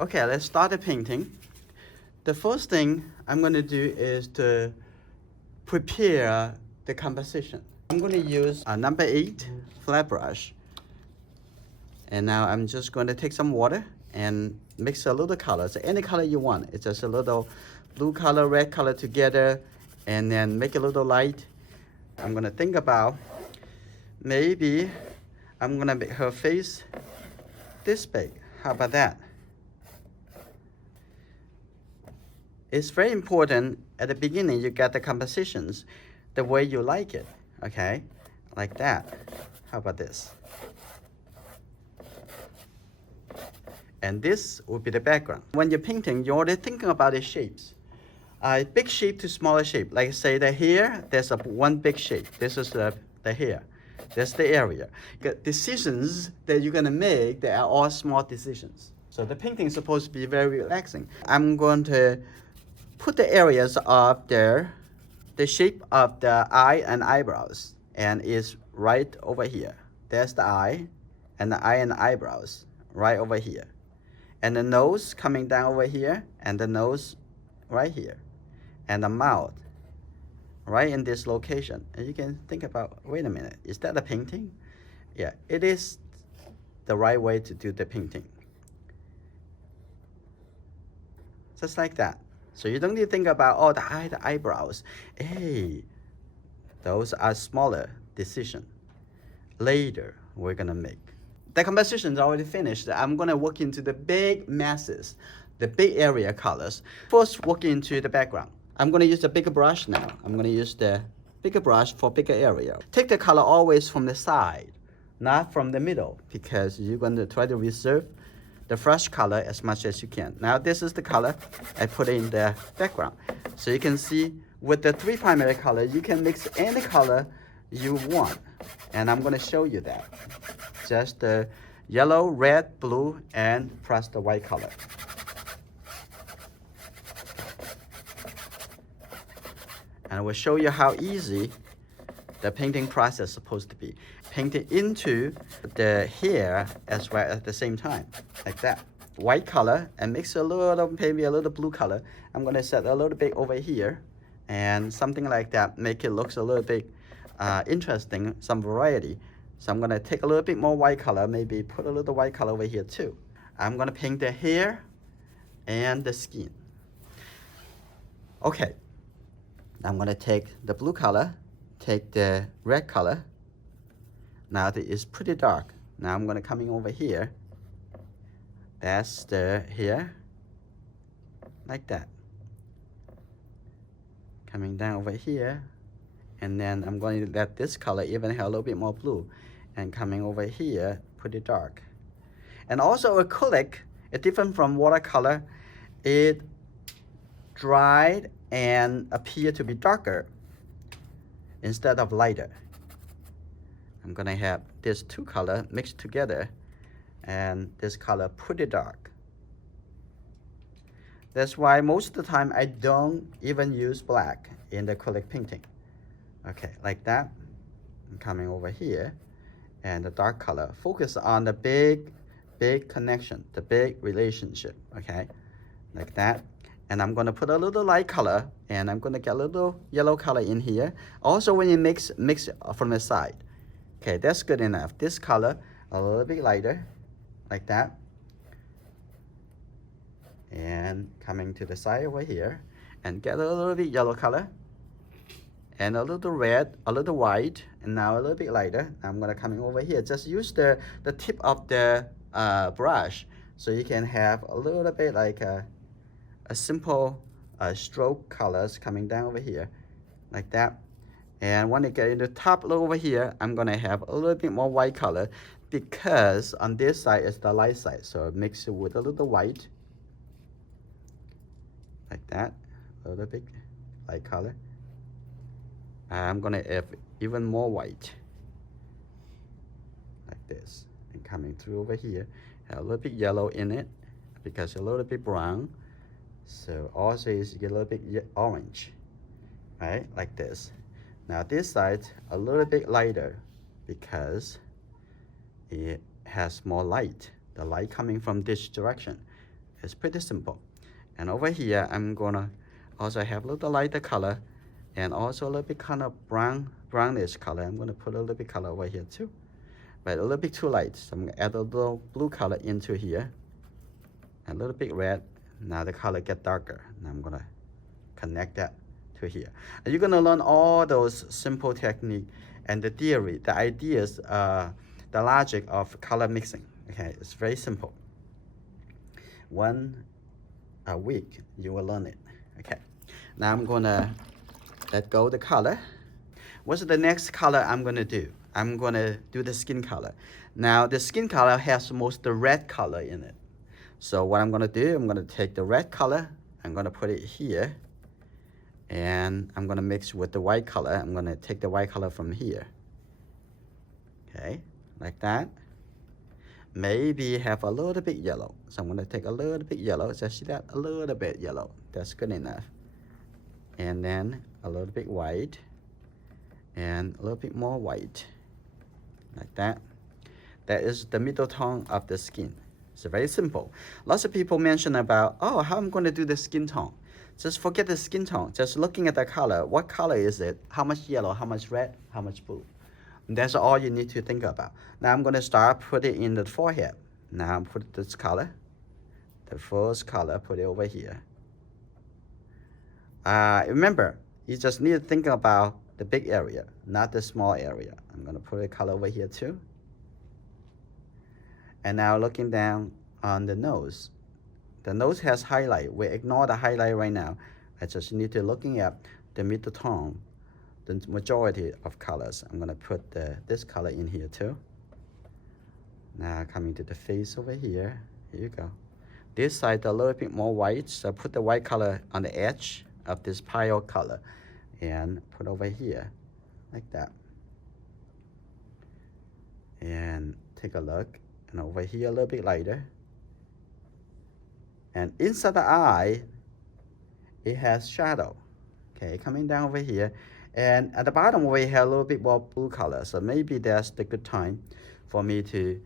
Okay, let's start the painting. The first thing I'm going to do is to prepare the composition. I'm going to use a number 8 flat brush. And now I'm just going to take some water and mix a little color. So any color you want. It's just a little blue color, red color together, and then make it a little light. I'm going to think about maybe I'm going to make her face this big. How about that? It's very important at the beginning you get the compositions the way you like it, okay? Like that. How about this? And this will be the background. When you're painting, you're already thinking about the shapes. Big shape to smaller shape. Like say the hair, there's one big shape. This is the hair. That's the area. Decisions that you're gonna make, they are all small decisions. So the painting is supposed to be very relaxing. I'm going to put the areas of the shape of the eye and eyebrows, and is right over here. There's the eye and eyebrows right over here. And the nose coming down over here, and the nose right here. And the mouth right in this location. And you can think about, wait a minute, is that a painting? Yeah, it is the right way to do the painting. Just like that. So you don't need to think about, oh, the eye, the eyebrows. Hey, those are smaller decisions. Later, we're gonna make. The composition is already finished. I'm gonna work into the big masses, the big area colors. First, work into the background. I'm gonna use the bigger brush now. I'm gonna use the bigger brush for bigger area. Take the color always from the side, not from the middle, because you're gonna try to reserve the fresh color as much as you can. Now this is the color I put in the background. So you can see with the 3 primary colors, you can mix any color you want. And I'm gonna show you that. Just the yellow, red, blue, and plus the white color. And I will show you how easy the painting process is supposed to be. Paint it into the hair as well at the same time, like that. White color, and mix a little, maybe a little blue color. I'm gonna set a little bit over here, and something like that, make it looks a little bit interesting, some variety. So I'm gonna take a little bit more white color, maybe put a little white color over here too. I'm gonna paint the hair and the skin. Okay, I'm gonna take the blue color, take the red color. Now it is pretty dark. Now I'm gonna come in over here. That's the hair, like that. Coming down over here, and then I'm going to let this color even have a little bit more blue, and coming over here, pretty dark. And also acrylic, it's different from watercolor. It dried and appear to be darker instead of lighter. I'm gonna have these 2 colors mixed together, and this color pretty dark. That's why most of the time I don't even use black in the acrylic painting. Okay, like that. I'm coming over here, and the dark color. Focus on the big connection, the big relationship, okay? Like that. And I'm gonna put a little light color, and I'm gonna get a little yellow color in here. Also when you mix from the side. Okay, that's good enough. This color, a little bit lighter, like that. And coming to the side over here, and get a little bit yellow color, and a little red, a little white, and now a little bit lighter. I'm gonna come over here. Just use the tip of the brush, so you can have a little bit like a simple stroke colors coming down over here, like that. And when you get in the top over here, I'm gonna have a little bit more white color, because on this side is the light side. So mix it with a little white, like that, a little bit light color. I'm gonna add even more white, like this, and coming through over here, have a little bit yellow in it, because a little bit brown. So also is get a little bit orange, right, like this. Now this side a little bit lighter, because it has more light. The light coming from this direction, It's pretty simple. And over here, I'm gonna also have a little lighter color and also a little bit kind of brownish color. I'm gonna put a little bit color over here too, but a little bit too light. So I'm gonna add a little blue color into here, a little bit red. Now the color get darker. Now I'm gonna connect that to here. And you're gonna learn all those simple technique and the theory, the ideas, the logic of color mixing. Okay, it's very simple. A week you will learn it. Okay, now I'm gonna let go the color. What's the next color I'm gonna do? I'm gonna do the skin color. Now the skin color has most the red color in it. So what I'm gonna do, I'm gonna take the red color, I'm gonna put it here, and I'm gonna mix with the white color. I'm gonna take the white color from here. Okay, like that. Maybe have a little bit yellow. So I'm gonna take a little bit yellow. Just see that? A little bit yellow. That's good enough. And then a little bit white. And a little bit more white. Like that. That is the middle tone of the skin. It's very simple. Lots of people mention about, oh, how I'm gonna do the skin tone. Just forget the skin tone. Just looking at the color. What color is it? How much yellow? How much red? How much blue? That's all you need to think about. Now I'm going to start put it in the forehead. Now put this color, the first color, put it over here. Remember, you just need to think about the big area, not the small area. I'm going to put a color over here too. And now looking down on the nose. The nose has highlight. We ignore the highlight right now. I just need to looking at the middle tone. The majority of colors. I'm gonna put this color in here too. Now coming to the face over here. Here you go. This side a little bit more white, so put the white color on the edge of this pile color and put over here like that. And take a look, and over here a little bit lighter. And inside the eye, it has shadow. Okay, coming down over here. And at the bottom we have a little bit more blue color, so maybe that's the good time for me to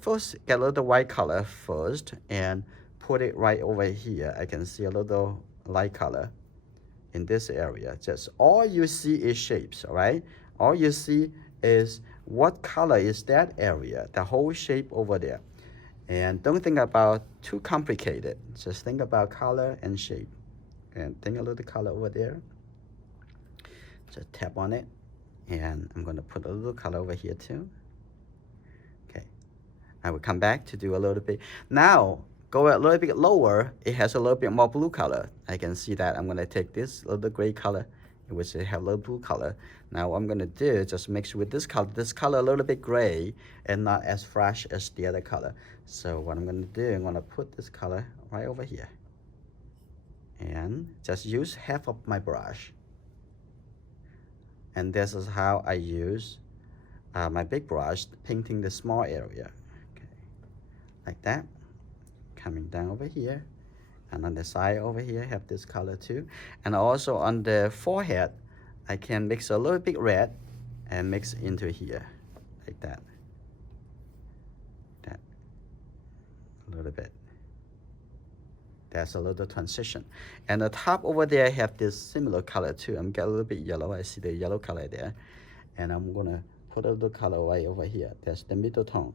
first get a little white color first and put it right over here. I can see a little light color in this area. Just all you see is shapes, all right? All you see is what color is that area, the whole shape over there. And don't think about too complicated. Just think about color and shape. And think a little color over there. Just tap on it, and I'm going to put a little color over here too. Okay, I will come back to do a little bit. Now, go a little bit lower, it has a little bit more blue color. I can see that. I'm going to take this little gray color, which have a little blue color. Now, what I'm going to do is just mix with this color a little bit gray and not as fresh as the other color. So what I'm going to do, I'm going to put this color right over here. And just use half of my brush. And this is how I use my big brush, painting the small area. Okay, like that. Coming down over here. And on the side over here, have this color too. And also on the forehead, I can mix a little bit red and mix into here, like that. That, a little bit. That's a little transition. And the top over there, I have this similar color too. I'm getting a little bit yellow. I see the yellow color there. And I'm gonna put a little color right over here. That's the middle tone.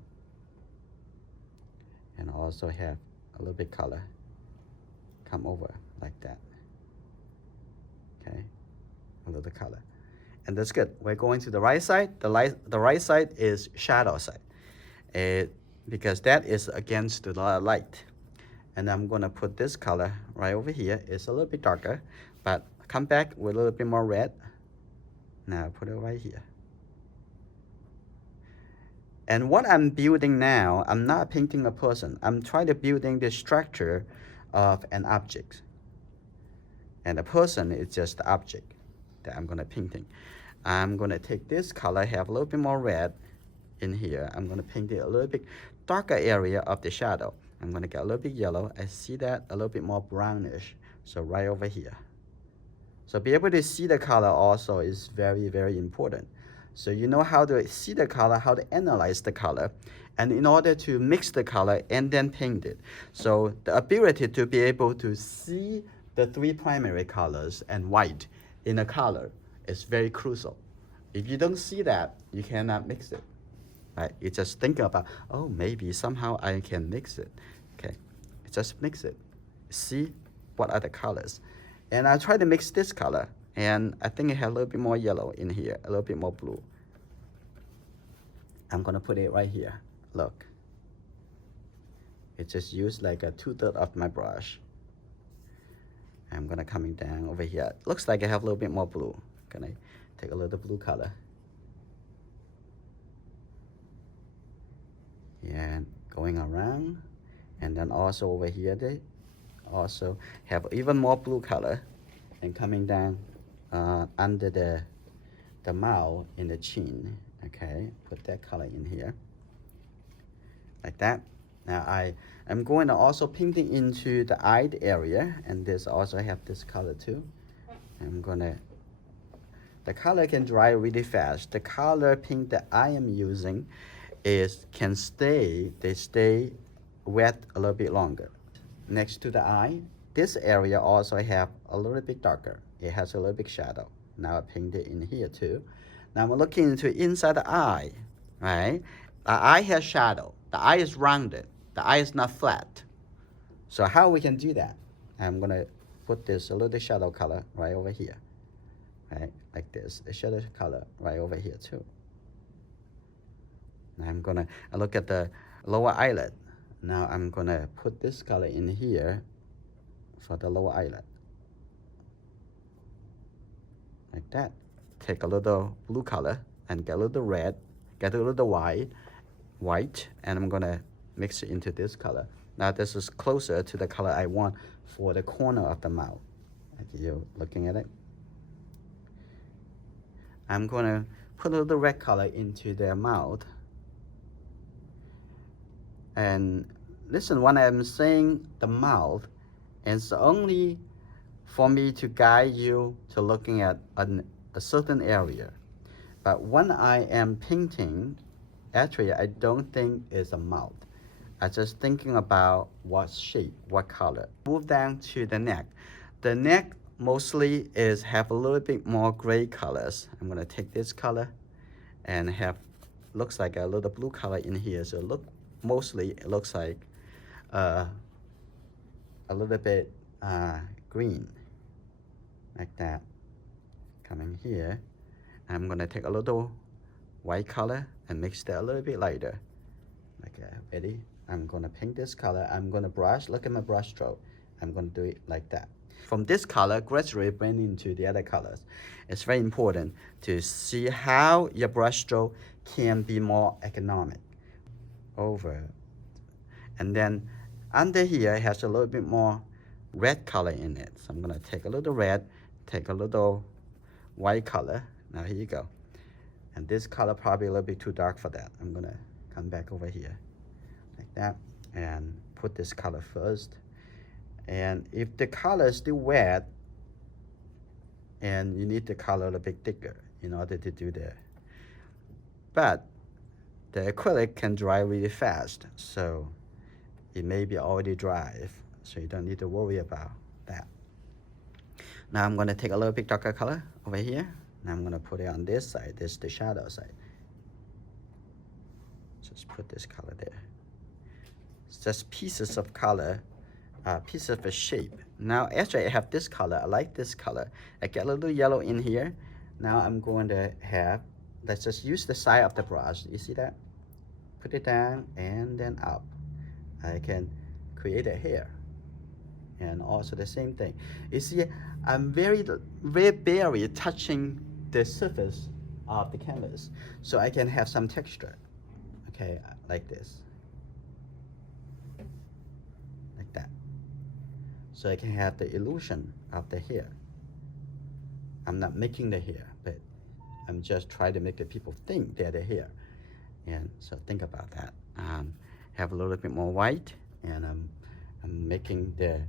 And also have a little bit color come over like that. Okay, a little color. And that's good. We're going to the right side. The right side is shadow side. Because that is against the light. And I'm gonna put this color right over here. It's a little bit darker, but come back with a little bit more red. Now put it right here. And what I'm building now, I'm not painting a person. I'm trying to building the structure of an object. And the person is just the object that I'm gonna painting. I'm gonna take this color, have a little bit more red in here. I'm gonna paint it a little bit darker area of the shadow. I'm gonna get a little bit yellow. I see that a little bit more brownish. So right over here. So be able to see the color also is very, very important. So you know how to see the color, how to analyze the color, and in order to mix the color and then paint it. So the ability to be able to see the three primary colors and white in a color is very crucial. If you don't see that, you cannot mix it. Right? You just think about, oh, maybe somehow I can mix it. Okay, just mix it. See what are the colors. And I try to mix this color, and I think it has a little bit more yellow in here, a little bit more blue. I'm gonna put it right here. Look. It just used like a 2/3 of my brush. I'm gonna coming down over here. Looks like I have a little bit more blue. Gonna take a little blue color. And going around, and then also over here they also have even more blue color, and coming down under the mouth in the chin. Okay, put that color in here like that. Now I'm going to also painting into the eye area, and this also have this color too. I'm gonna, the color can dry really fast. The color paint that I am using can stay wet a little bit longer. Next to the eye, this area also have a little bit darker. It has a little bit shadow. Now I paint it in here too. Now I'm looking into inside the eye, right? The eye has shadow. The eye is rounded. The eye is not flat. So how we can do that? I'm gonna put this a little shadow color right over here, right? Like this, the shadow color right over here too. Now I'm gonna look at the lower eyelid. Now I'm gonna put this color in here for the lower eyelid. Like that. Take a little blue color and get a little red, get a little white, and I'm gonna mix it into this color. Now this is closer to the color I want for the corner of the mouth. Like you're looking at it. I'm gonna put a little red color into their mouth. And listen, when I'm saying the mouth, it's only for me to guide you to looking at a certain area. But when I am painting, actually I don't think it's a mouth. I'm just thinking about what shape, what color. Move down to the neck. The neck mostly have a little bit more gray colors. I'm gonna take this color and looks like a little blue color in here. So mostly it looks like a little bit green, like that. Coming here, I'm gonna take a little white color and mix that a little bit lighter. Okay, ready? I'm gonna paint this color. I'm gonna brush, look at my brush stroke. I'm gonna do it like that. From this color, gradually blend into the other colors. It's very important to see how your brush stroke can be more economic. Over. And then under here, it has a little bit more red color in it. So I'm gonna take a little red, take a little white color. Now here you go. And this color probably a little bit too dark for that. I'm gonna come back over here like that and put this color first. And if the color is still wet, and you need the color a little bit thicker in order to do that. But the acrylic can dry really fast, so it may be already dry, so you don't need to worry about that. Now I'm gonna take a little bit darker color over here. Now I'm gonna put it on this side. This is the shadow side. Just put this color there. It's just pieces of color, pieces of a shape. Now actually I have this color. I like this color. I get a little yellow in here. Now I'm going to let's just use the side of the brush. You see that? Put it down and then up. I can create a hair. And also the same thing. You see, I'm very barely touching the surface of the canvas, so I can have some texture. Okay, like this. Like that. So I can have the illusion of the hair. I'm not making the hair, but I'm just trying to make the people think they're the hair. And so think about that. Have a little bit more white, and I'm making the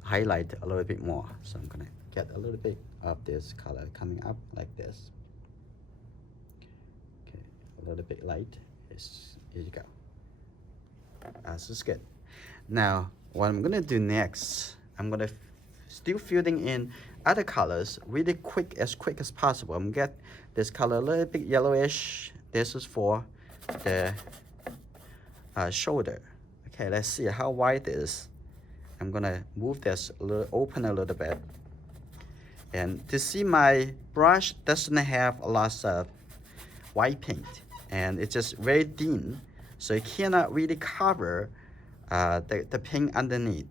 highlight a little bit more. So I'm gonna get a little bit of this color coming up like this. a little bit light. Here you go. This is good. Now, what I'm gonna do next, I'm gonna still filling in other colors really quick as possible. I'm gonna get this color a little bit yellowish. This is for the shoulder. Okay, let's see how white it is. I'm gonna move this a little, open a little bit. And to see, my brush doesn't have a lot of white paint, and it's just very thin, so it cannot really cover the paint underneath.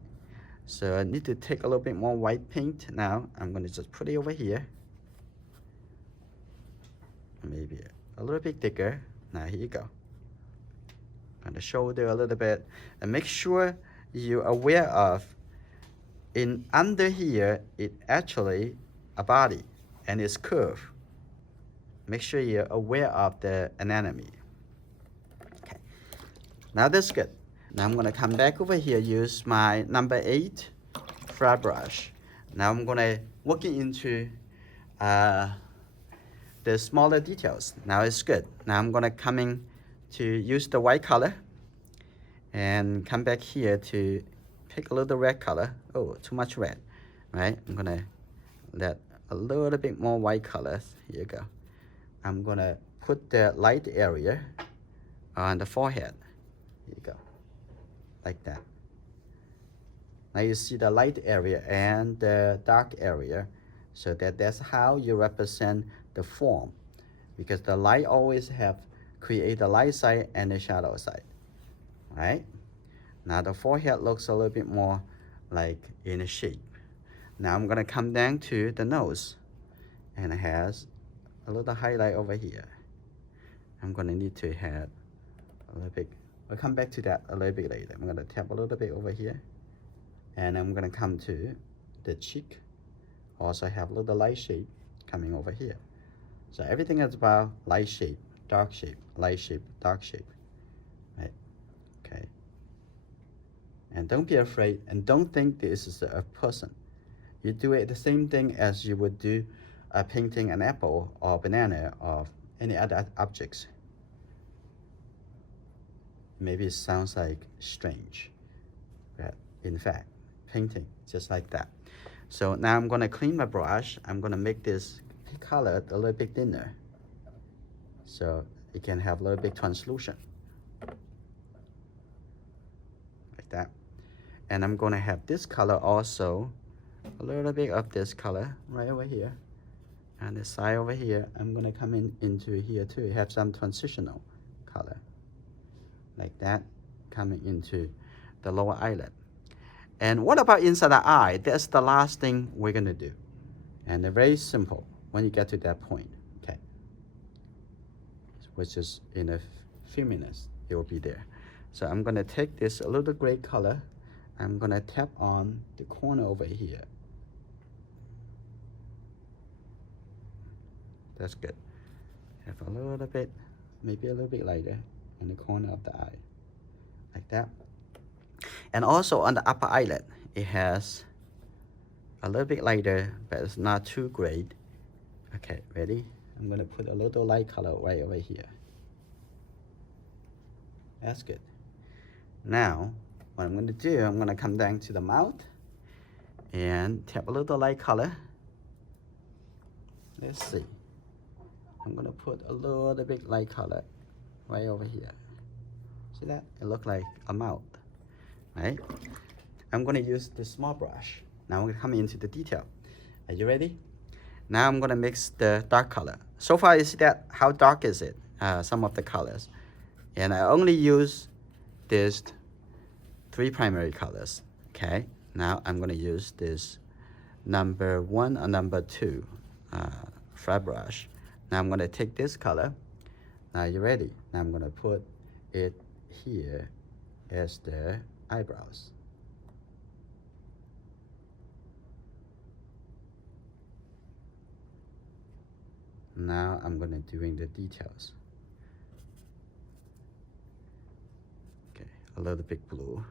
So I need to take a little bit more white paint. Now I'm gonna just put it over here, maybe a little bit thicker. Now here you go. On the shoulder a little bit, and make sure you're aware of in under here it actually a body and it's curved. Make sure you're aware of the anatomy. Okay, now that's good. Now I'm gonna come back over here, use my number 8 flat brush. Now I'm gonna work into the smaller details. Now it's good. Now I'm gonna come in to use the white color and come back here to pick a little red color. Oh, too much red, right? I'm gonna let a little bit more white color. Here you go. I'm gonna put the light area on the forehead. Here you go, like that. Now you see the light area and the dark area, so that's how you represent the form, because the light always create the light side and the shadow side, right? Now the forehead looks a little bit more like in a shape. Now I'm gonna come down to the nose, and it has a little highlight over here. I'm gonna need to have a little bit, we'll come back to that a little bit later. I'm gonna tap a little bit over here, and I'm gonna come to the cheek. Also have a little light shape coming over here. So everything is about light shape, dark shape, light shape, dark shape, right? Okay. And don't be afraid, and don't think this is a person. You do it the same thing as you would do painting an apple or banana or any other objects. Maybe it sounds like strange, but in fact, painting just like that. So now I'm gonna clean my brush. I'm gonna make this color a little bit thinner, so it can have a little bit translucent, like that. And I'm gonna have this color also, a little bit of this color right over here, and the side over here. I'm gonna come into here too, have some transitional color, like that, coming into the lower eyelid. And what about inside the eye? That's the last thing we're gonna do, and they're very simple when you get to that point, okay? Which is in a few minutes, it will be there. So I'm gonna take this a little gray color. I'm gonna tap on the corner over here. That's good. Have a little bit, maybe a little bit lighter in the corner of the eye, like that. And also on the upper eyelid, it has a little bit lighter, but it's not too great. Okay, ready? I'm gonna put a little light color right over here. That's good. Now, what I'm gonna do, I'm gonna come down to the mouth and tap a little light color. Let's see. I'm gonna put a little bit light color right over here. See that? It looks like a mouth, right? I'm gonna use this small brush. Now I'm gonna come into the detail. Are you ready? Now I'm gonna mix the dark color. So far, you see that, how dark is it? Some of the colors. And I only use these 3 primary colors, okay? Now I'm gonna use this number 1 or number 2 flat brush. Now I'm gonna take this color. Now you're ready. Now I'm gonna put it here as the eyebrows. Now I'm gonna doing the details. Okay, a little bit blue.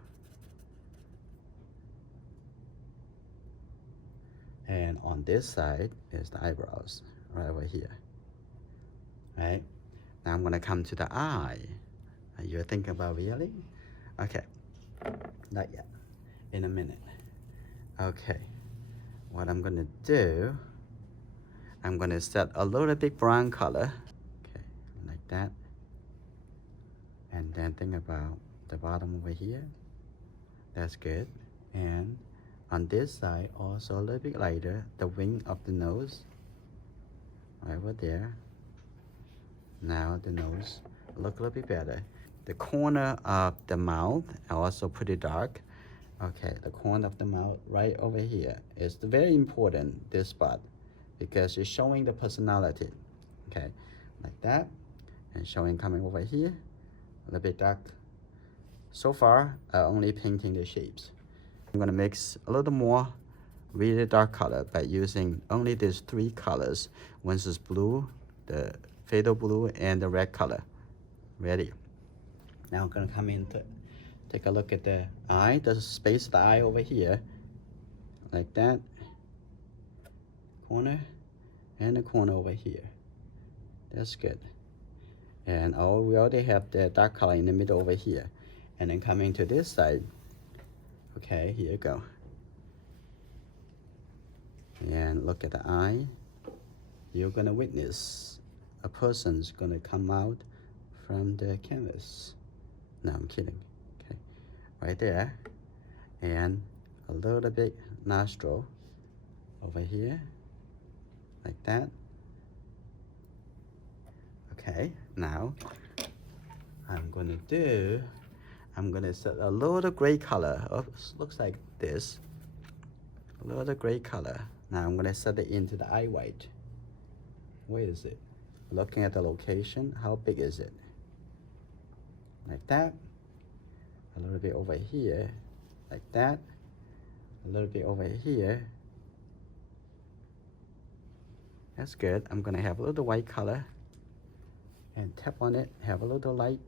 And on this side is the eyebrows, right over here, right? Now I'm gonna come to the eye. You're thinking about really? Okay, not yet, in a minute. Okay, what I'm gonna do, I'm gonna set a little bit brown color, okay, like that. And then think about the bottom over here. That's good. And on this side, also a little bit lighter, the wing of the nose, right over there. Now the nose look a little bit better. The corner of the mouth, I also pretty dark. Okay, the corner of the mouth right over here is very important, this spot, because it's showing the personality. Okay, like that, and showing coming over here, a little bit dark. So far, I'm only painting the shapes. I'm gonna mix a little more really dark color by using only these 3 colors. One is blue, the fatal blue, and the red color. Ready. Now I'm gonna come in to take a look at the eye, the space of the eye over here, like that. Corner, and the corner over here. That's good. And we already have the dark color in the middle over here. And then coming to this side, okay, here you go. And look at the eye. You're gonna witness a person's gonna come out from the canvas. No, I'm kidding. Okay, right there. And a little bit nostril over here, like that. Okay, now I'm gonna set a little gray color. Oh, looks like this. A little gray color. Now I'm gonna set it into the eye white. Where is it? Looking at the location, how big is it? Like that. A little bit over here, like that. A little bit over here. That's good. I'm gonna have a little white color and tap on it, have a little light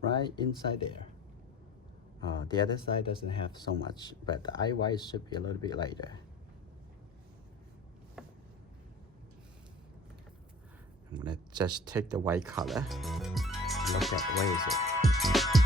right inside there. The other side doesn't have so much, but the eye white should be a little bit lighter. I'm gonna just take the white color. Look at, where is it?